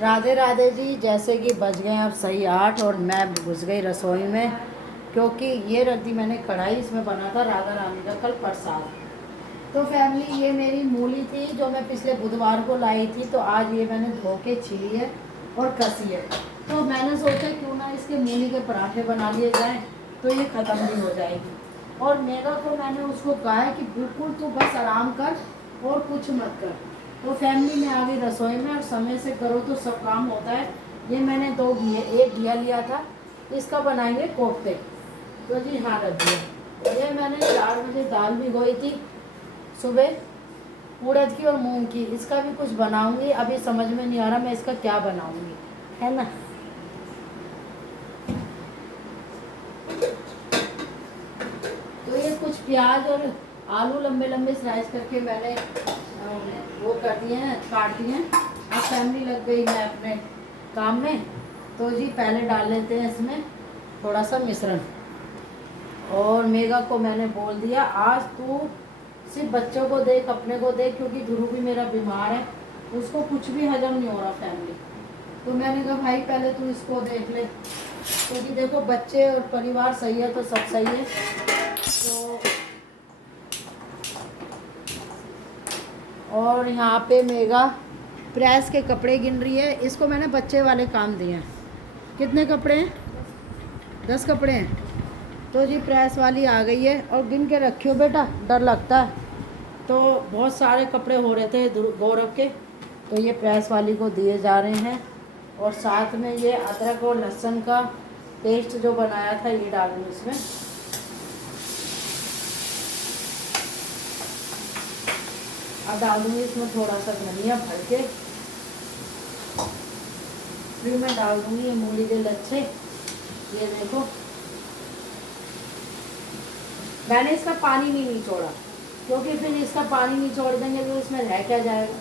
राधे राधे जी। जैसे कि बज गए अब सही 8 और मैं घुस गई रसोई में, क्योंकि ये रख दी मैंने कढ़ाई। इसमें बना था राधा रानी का कल प्रसाद। तो फैमिली, ये मेरी मूली थी जो मैं पिछले बुधवार को लाई थी, तो आज ये मैंने धो के छीली है और कसी है। तो मैंने सोचा क्यों ना इसके मूली के पराठे बना लिए जाएं, तो ये ख़त्म भी हो जाएगी। और मेगा को मैंने उसको कहा है कि बिल्कुल तू बस आराम कर और कुछ मत कर। तो फैमिली में आ गई रसोई में, और समय से करो तो सब काम होता है। ये मैंने 2 घिए, 1 घिया लिया था, इसका बनाएंगे कोफ्ते। तो जी हाँ, रख दिया। ये मैंने 4 बजे दाल भिगोई थी सुबह, उड़द की और मूंग की। इसका भी कुछ बनाऊंगी, अभी समझ में नहीं आ रहा मैं इसका क्या बनाऊंगी, है ना। तो ये कुछ प्याज और आलू लंबे लंबे स्लाइस करके मैंने वो कर दिए हैं, काट दिए हैं। अब फैमिली लग गई मैं अपने काम में। तो जी पहले डाल लेते हैं इसमें थोड़ा सा मिश्रण। और मेगा को मैंने बोल दिया आज तू सिर्फ बच्चों को देख, अपने को देख, क्योंकि गुरु भी मेरा बीमार है, उसको कुछ भी हजम नहीं हो रहा फैमिली। तो मैंने कहा भाई पहले तू इसको देख ले, क्योंकि देखो बच्चे और परिवार सही है तो सब सही है। तो और यहाँ पे मेगा प्रेस के कपड़े गिन रही है। इसको मैंने बच्चे वाले काम दिए हैं। कितने कपड़े हैं? 10 कपड़े हैं। तो जी प्रेस वाली आ गई है, और गिन के रखियो बेटा, डर लगता है। तो बहुत सारे कपड़े हो रहे थे गौरव के, तो ये प्रेस वाली को दिए जा रहे हैं। और साथ में ये अदरक और लहसुन का पेस्ट जो बनाया था ये डाल दूँ इसमें। अब डाल दूँगी इसमें थोड़ा सा धनिया भर के। फिर मैं डाल दूँगी ये मूली के लच्छे। ये देखो मैंने इसका पानी नहीं निचोड़ा, क्योंकि फिर इसका पानी निचोड़ देंगे तो इसमें रह क्या जाएगा।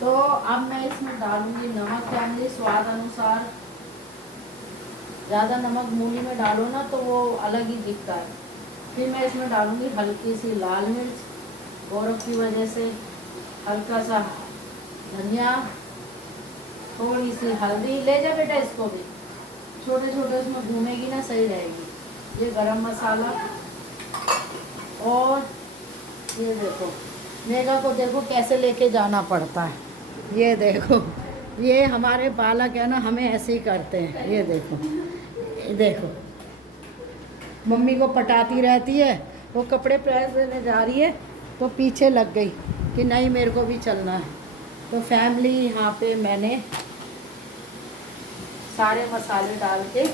तो अब मैं इसमें डालूंगी नमक, फैमिली स्वाद अनुसार। ज़्यादा नमक मूली में डालो ना तो वो अलग ही दिखता है। फिर मैं इसमें डालूंगी हल्की सी लाल मिर्च, गौरव की वजह से, हल्का सा धनिया, थोड़ी सी हल्दी। ले जा बेटा इसको भी, छोटे छोटे इसमें घूमेगी ना सही रहेगी। ये गरम मसाला। और ये देखो मेगा को देखो कैसे लेके जाना पड़ता है। ये देखो ये हमारे बालक है ना, हमें ऐसे ही करते हैं। ये देखो मम्मी को पटाती रहती है, वो कपड़े प्रेस देने जा रही है तो पीछे लग गई कि नहीं मेरे को भी चलना है। तो फैमिली यहाँ पे मैंने सारे मसाले डाल के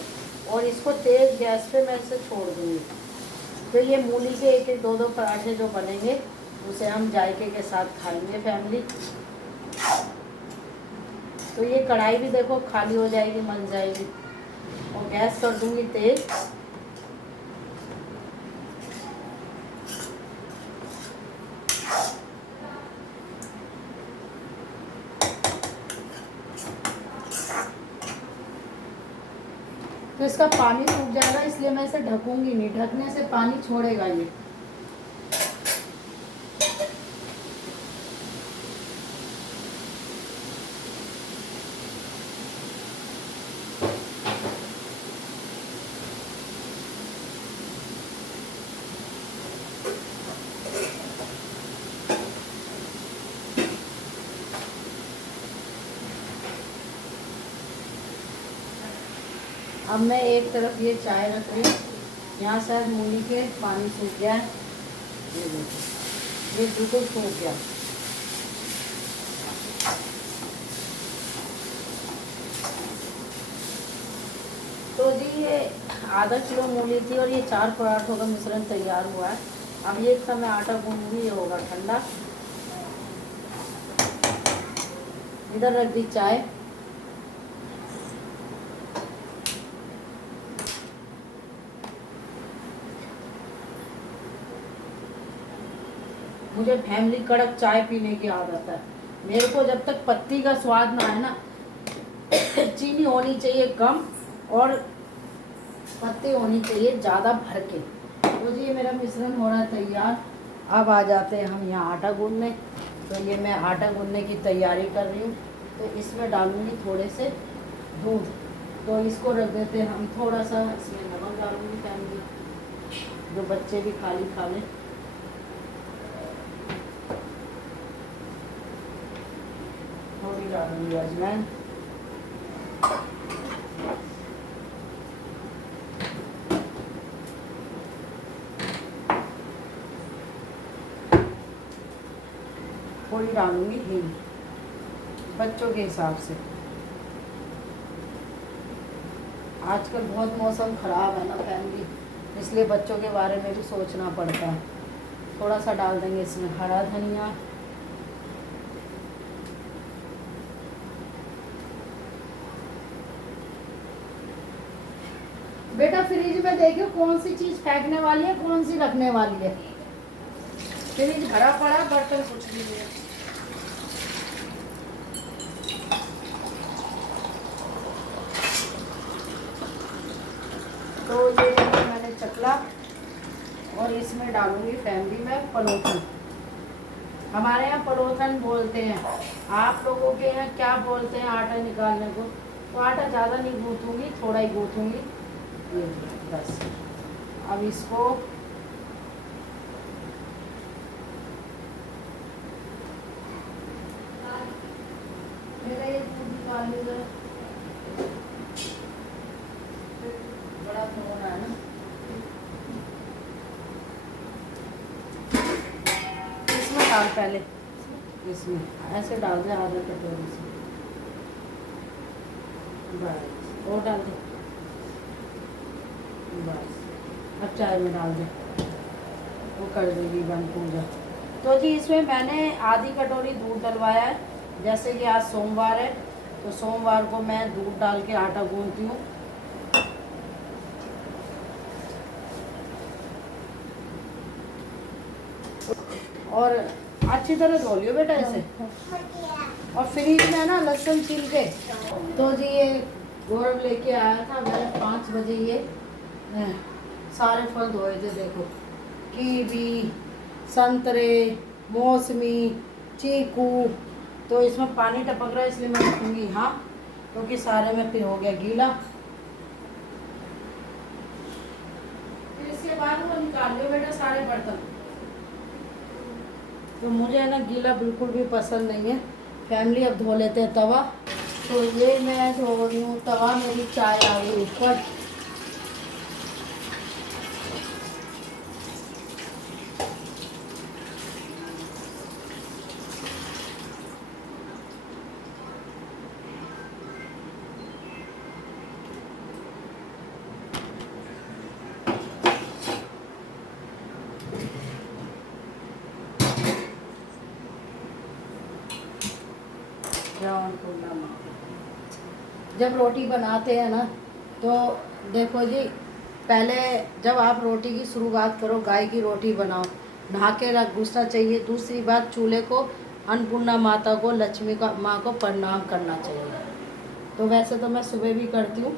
और इसको तेज़ गैस पे मैं इसे छोड़ दूँगी। तो ये मूली के 1-1 2-2 पराठे जो बनेंगे उसे हम जायके के साथ खाएंगे फैमिली। तो ये कढ़ाई भी देखो खाली हो जाएगी, मन जाएगी। और गैस कर दूँगी तेज़। तो इसका पानी सूख जाएगा, इसलिए मैं इसे ढकूंगी नहीं, ढकने से पानी छोड़ेगा ये। अब मैं एक तरफ ये चाय रख रही हूँ, यहाँ शायद मूली के पानी सूख गया है। ये देखो ये बिल्कुल सूख गया। तो जी ये आधा किलो मूली थी और ये 4 पराठों का मिश्रण तैयार हुआ है। अब ये इसका मैं आटा गूंदूंगी, ये होगा ठंडा। इधर रख दी चाय। मुझे फैमिली कड़क चाय पीने की आदत है। मेरे को जब तक पत्ती का स्वाद ना आए ना, चीनी होनी चाहिए कम, और पत्ती होनी चाहिए ज़्यादा भर के। तो जी ये मेरा मिश्रण हो रहा है तैयार। अब आ जाते हैं हम यहाँ आटा गूंदने। तो ये मैं आटा गूंदने की तैयारी कर रही हूँ। तो इसमें डालूँगी थोड़े से दूध। तो इसको रख देते हैं हम थोड़ा सा, इसमें नमक डालूँगी फैमिली, जो बच्चे भी खा लें। थोड़ी डालूँगी अजवाइन। थोड़ी डालूँगी हींग, बच्चों के हिसाब से। आजकल बहुत मौसम ख़राब है ना फैमिली, इसलिए बच्चों के बारे में भी सोचना पड़ता है। थोड़ा सा डाल देंगे इसमें हरा धनिया। बेटा फ्रिज में देखियो कौन सी चीज़ फेंकने वाली है, कौन सी रखने वाली है। फ्रिज भरा पड़ा, बर्तन कुछ भी नहीं है। तो ये मैंने चकला, और इसमें डालूंगी फैमिली में पलोथन। हमारे यहाँ पलोथन बोलते हैं, आप लोगों के यहाँ क्या बोलते हैं आटा निकालने को? तो आटा ज़्यादा नहीं गूँथूँगी, थोड़ा ही गूँथूँगी, ये बस। अब इसको मेरा ये दूध निकाल लीजिए, बड़ा फोन है ना। इसमें डाल, पहले इसमें ऐसे डाल दे आधा कटोरी से, बस। और डाल दे, बस। अब चाय में डाल दे, वो कर देगी बन पूजा। तो जी इसमें मैंने आधी कटोरी दूध डलवाया है। जैसे कि आज सोमवार है, तो सोमवार को मैं दूध डाल के आटा गूंथती हूँ। और अच्छी तरह धो लियो बेटा इसे। और फ्रिज में ना लहसुन छील के। तो जी ये गौरव लेके आया था, मैंने 5 बजे ये सारे फल धोए थे। देखो, कीवी, संतरे, मौसमी, चीकू। तो इसमें पानी टपक रहा है, इसलिए मैं रखूँगी हाँ, क्योंकि सारे में फिर हो गया गीला। फिर इसके बाद वो निकाल लो बेटा सारे बर्तन। तो मुझे है ना गीला बिल्कुल भी पसंद नहीं है फैमिली। अब धो लेते हैं तवा। तो ये मैं धो रही हूँ तवा, मेरी चाय आ गई ऊपर। जब रोटी बनाते हैं ना, तो देखो जी, पहले जब आप रोटी की शुरुआत करो, गाय की रोटी बनाओ, नहा के रख घुसना चाहिए। दूसरी बात, चूल्हे को अन्नपूर्णा माता को, लक्ष्मी का माँ को प्रणाम करना चाहिए। तो वैसे तो मैं सुबह भी करती हूँ।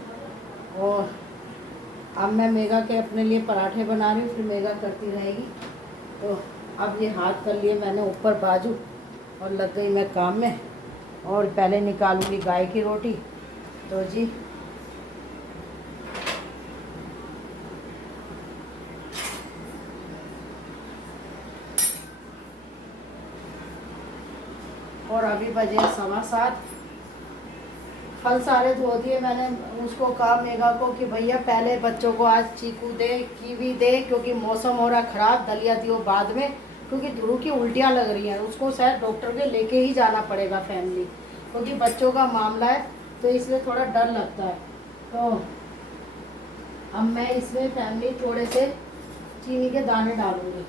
और अब मैं मेगा के अपने लिए पराठे बना रही हूँ, फिर मेगा करती रहेगी। तो अब ये हाथ कर लिए मैंने ऊपर बाजू, और लग गई मैं काम में। और पहले निकालूंगी गाय की रोटी। तो जी और अभी बजे 7:15। फल सारे धो दिए मैंने। उसको कहा मेगा को कि भैया पहले बच्चों को आज चीकू दे, कीवी दे, क्योंकि मौसम हो रहा ख़राब। दलिया दियो बाद में, क्योंकि ध्रुव की उल्टियाँ लग रही हैं। उसको शायद डॉक्टर के लेके ही जाना पड़ेगा फैमिली, क्योंकि बच्चों का मामला है, तो इसलिए थोड़ा डर लगता है। तो अब मैं इसमें फैमिली थोड़े से चीनी के दाने डालूँगी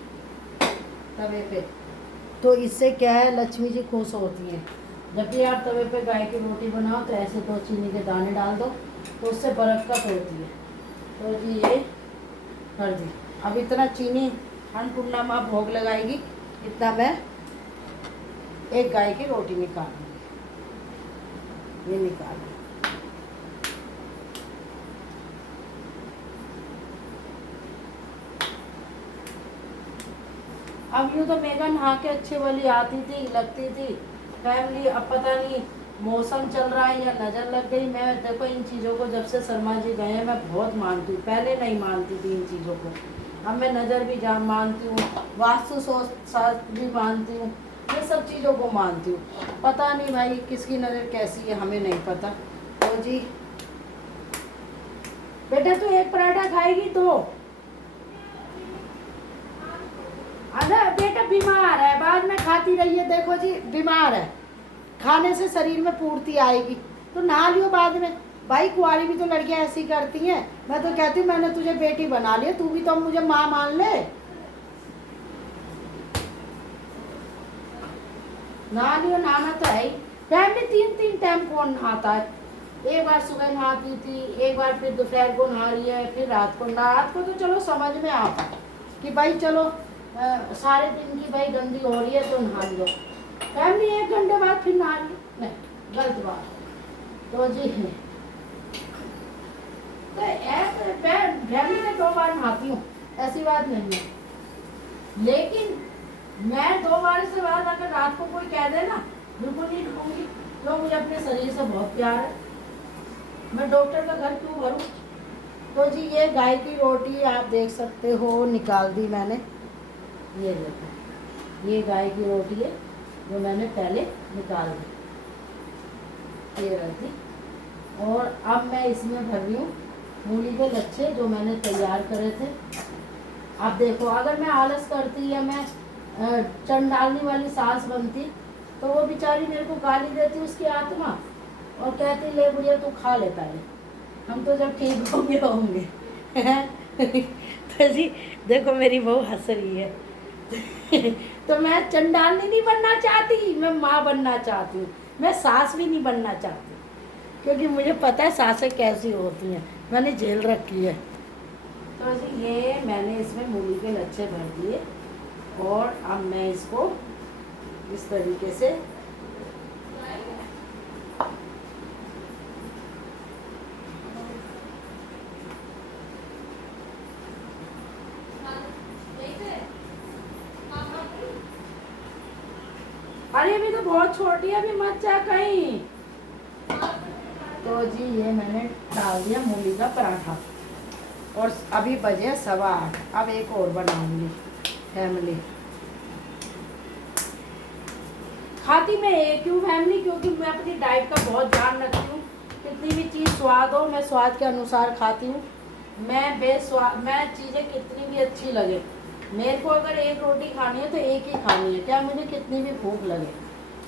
तवे पे। तो इससे क्या है, लक्ष्मी जी खुश होती हैं। जब भी आप तवे पे गाय की रोटी बनाओ, तो ऐसे 2 चीनी के दाने डाल दो, तो उससे बरकत होती है। तो जी ये कर दी। अब इतना चीनी अन्नपूर्णा माँ भोग लगाएगी, इतना मैं एक गाय की रोटी निकालूंगी। ये निकाल, अब यूँ तो मेघा नहा के अच्छी वाली आती थी, लगती थी फैमिली। अब पता नहीं मौसम चल रहा है या नज़र लग गई। मैं देखो इन चीज़ों को जब से शर्मा जी गए हैं मैं बहुत मानती हूँ, पहले नहीं मानती थी इन चीज़ों को। अब मैं नज़र भी जान मानती हूँ, वास्तु शास्त्र भी मानती हूँ, ये सब चीज़ों को मानती हूँ। पता नहीं भाई किसकी नज़र कैसी है, हमें नहीं पता। तो जी बेटा तू एक पराठा खाएगी तो अरे बेटा बीमार है, बाद में खाती रही है। देखो जी बीमार है, खाने से शरीर में पूर्ति आएगी तो नहा लियो बाद में। भाई कुंवारी भी तो लड़कियां ऐसी करती हैं। मैं तो कहती हूँ मैंने तुझे बेटी बना लिया, तू भी तो मुझे माँ मान ले। नहा लियो, नहाना तो है ही। फैमिली 3 टाइम कौन नहाता है? एक बार सुबह नहाती थी, एक बार फिर दोपहर को नहा रही है, फिर रात को। रात को तो चलो समझ में आता कि भाई चलो सारे दिन की भाई गंदी हो रही है तो नहा लो। फैमिली 1 घंटे बाद फिर नहा ली, नहीं गलत बात। तो जी तो फैमिली में 2 बार नहाती हूँ, ऐसी बात नहीं है। लेकिन मैं 2 बार से बाद अगर रात को कोई कह दे ना बिल्कुल नहीं नहाऊंगी, तो मुझे अपने शरीर से बहुत प्यार है। मैं डॉक्टर का घर क्यों भरूं? तो जी ये गाय की रोटी आप देख सकते हो, निकाल दी मैंने। ये देखो ये गाय की रोटी है जो मैंने पहले निकाल दी, ये रहती। और अब मैं इसमें भर रही हूँ मूली के लच्छे जो मैंने तैयार करे थे। अब देखो अगर मैं आलस करती या मैं चंडालनी वाली सास बनती तो वो बेचारी मेरे को गाली देती उसकी आत्मा, और कहती ले बुढ़िया तू खा ले पहले, हम तो जब ठीक होंगे। तो जी देखो मेरी बहू हंस रही है। तो मैं चंडालनी नहीं बनना चाहती, मैं माँ बनना चाहती हूँ। मैं सास भी नहीं बनना चाहती क्योंकि मुझे पता है सासें कैसी होती हैं, मैंने झेल रखी है। तो जी ये मैंने इसमें मूली के लच्छे भर दिए और अब मैं इसको इस तरीके से अरे अभी तो बहुत छोटी है, अभी मत जा कहीं। तो जी ये मैंने डाल दिया मूली का पराठा और अभी बजे 8:15। अब एक और बनाऊंगी। फैमिली खाती मैं एक क्यों फैमिली, क्योंकि मैं अपनी डाइट का बहुत ध्यान रखती हूँ। कितनी भी चीज़ स्वाद हो मैं स्वाद के अनुसार खाती हूँ। मैं चीज़ें कितनी भी अच्छी लगे, मेरे को अगर एक रोटी खानी है तो एक ही खानी है, क्या मुझे कितनी भी भूख लगे।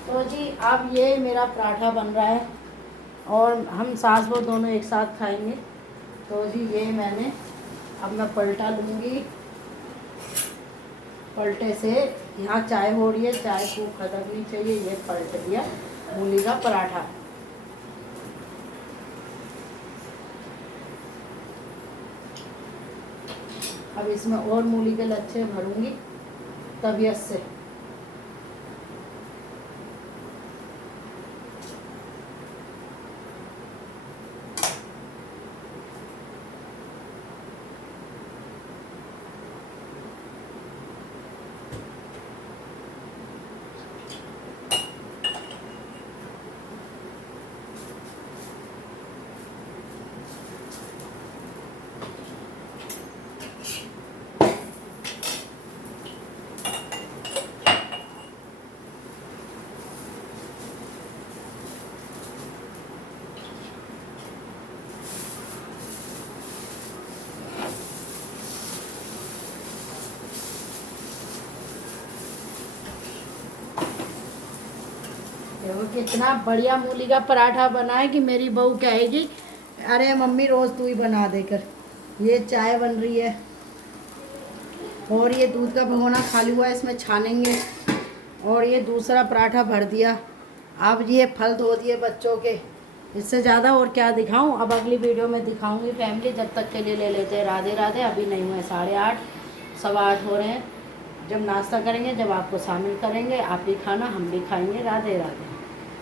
तो जी अब ये मेरा पराठा बन रहा है और हम सास बहू दोनों एक साथ खाएंगे। तो जी ये मैंने अब मैं पलटा लूँगी। पलटे से यहाँ चाय हो रही है, चाय को खदकनी चाहिए। ये पलट दिया मूली का पराठा। अब इसमें और मूली के लच्छे भरूंगी तबीयत से। देखो कितना बढ़िया मूली का पराठा बना है कि मेरी बहू कहेगी अरे मम्मी रोज़ तू ही बना देकर। ये चाय बन रही है और ये दूध का भगोना खाली हुआ है, इसमें छानेंगे। और ये दूसरा पराठा भर दिया। अब ये फल धो दिए बच्चों के, इससे ज़्यादा और क्या दिखाऊं। अब अगली वीडियो में दिखाऊंगी फैमिली। जब तक के लिए ले लेते हैं राधे राधे। अभी नहीं हुए 8:30, 8:15 हो रहे हैं। जब नाश्ता करेंगे, जब आपको शामिल करेंगे, आप भी खाना हम भी खाएंगे। राधे राधे।